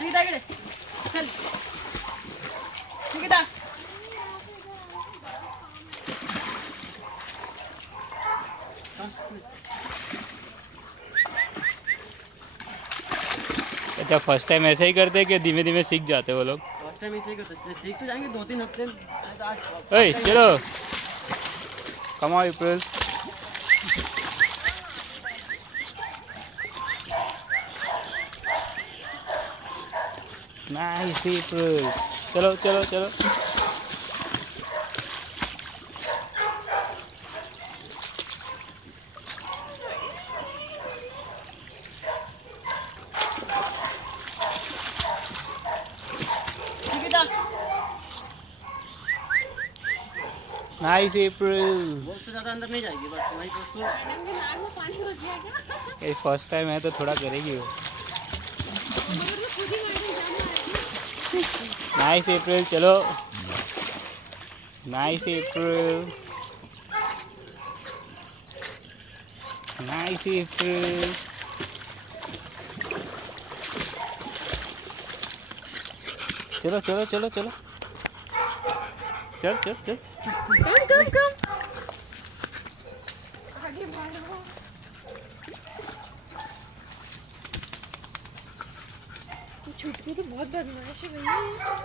सीधा इकडे चल सीधा अच्छा फर्स्ट टाइम ऐसे ही करते हैं कि धीमे धीमे सीख जाते वो लोग? फर्स्ट टाइम ऐसे ही करते, सीख तो जाएंगे 2-3 हफ्ते। ओए चलो come on April. Nice April. चलो चलो चलो। Nice April. वो उससे ज़्यादा अंदर नहीं जाएगी, बस वहीं पे उसको नाक में पानी घुस गया क्या? ये फर्स्ट टाइम है तो थोड़ा करेगी वो। नाइस एप्रिल चलो। Nice April. Nice April. चलो चलो चलो चलो चल चल चल। कम आगे बढ़ो। छुटकी तो बहुत बदमाश है भैया।